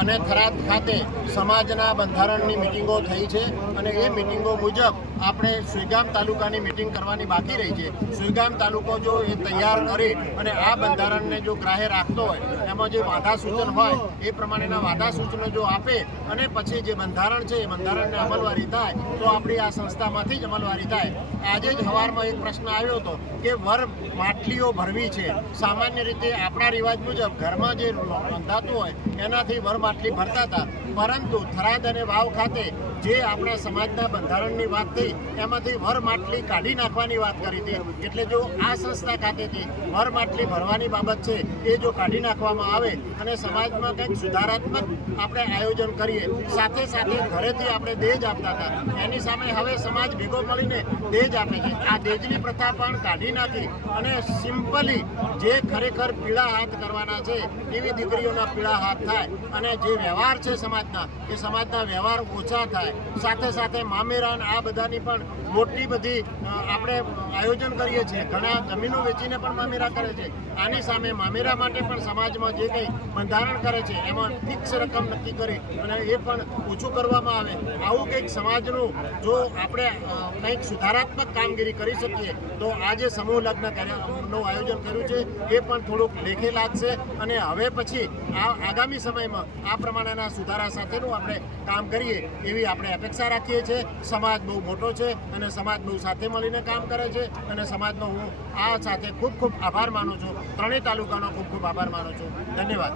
અને થરાદ ખાતે સમાજના બંધારણની મિટિંગો થઈ છે અને એ મિટિંગો મુજબ આપણે સુઈગામ તાલુકાની મિટિંગ કરવાની બાકી રહી છે. સુઈગામ તાલુકો જો એ તૈયાર કરી અને આ બંધારણને જો ગ્રાહ્ય રાખતો હોય, એમાં જે વાધા સૂચન હોય, એ પ્રમાણેના વાધા સૂચનો જો આપે અને પછી જે બંધારણ છે, એ બંધારણને અમલવારી થાય, તો આપણી આ સંસ્થામાંથી જ અમલવારી થાય. આજે જ હવારમાં એક પ્રશ્ન આવ્યો હતો કે વર માટલીઓ ભરવી છે. સામાન્ય રીતે આપણા રિવાજ મુજબ ઘરમાં જે નોંધાતું હોય, એનાથી વર માટલી ભરતા હતા. પરંતુ થરાદ અને વાવ ખાતે જે આપણા સમાજના બંધારણની વાત થઈ, એમાંથી વર કાઢી નાખવાની વાત કરી હતી. એટલે જો આ સંસ્થા ખાતેથી વર ભરવાની બાબત છે, એ જો કાઢી નાખવામાં આવે અને સમાજમાં કંઈક સુધારાત્મક આપણે આયોજન કરીએ, સાથે સાથે ઘરેથી આપણે દેજ આપતા હતા. એની સામે હવે સમાજ ભેગો મળીને દેજ આપે છે. આ દેજની પ્રથા પણ કાઢી નાખી અને સિમ્પલી જે ખરેખર પીળા હાથ કરવાના છે, એવી દીકરીઓના પીળા હાથ થાય અને જે વ્યવહાર છે સમાજના એ સમાજના વ્યવહાર ઓછા થાય. સાથે સાથે મામેરાન આ બધાની પણ મોટી બધી આપણે આયોજન કરીએ છીએ. ઘણા જમીનો વેચીને પણ મામેરા કરે છે. આની સામે મામેરા માટે પણ સમાજમાં જે કંઈ બંધારણ કરે છે, એમાં ફિક્સ રકમ નક્કી કરી અને એ પણ ઓછું કરવામાં આવે. આવું કંઈક સમાજનું જો આપણે કંઈક સુધારાત્મક કામગીરી કરી શકીએ, તો આજે સમૂહ લગ્નનું આયોજન કર્યું છે. એ પણ થોડુંક લેખે લાગશે અને હવે પછી આ આગામી સમયમાં આ પ્રમાણેના સુધારા સાથેનું આપણે કામ કરીએ એવી આપણે અપેક્ષા રાખીએ છીએ. સમાજ બહુ મોટો છે અને સમાજ બહુ સાથે મળીને કામ કરે છે અને સમાજનો હું આ સાથે ખૂબ ખૂબ આભાર માનું છું. ત્રણેય તાલુકાનો ખૂબ ખૂબ આભાર માનું છું. ધન્યવાદ.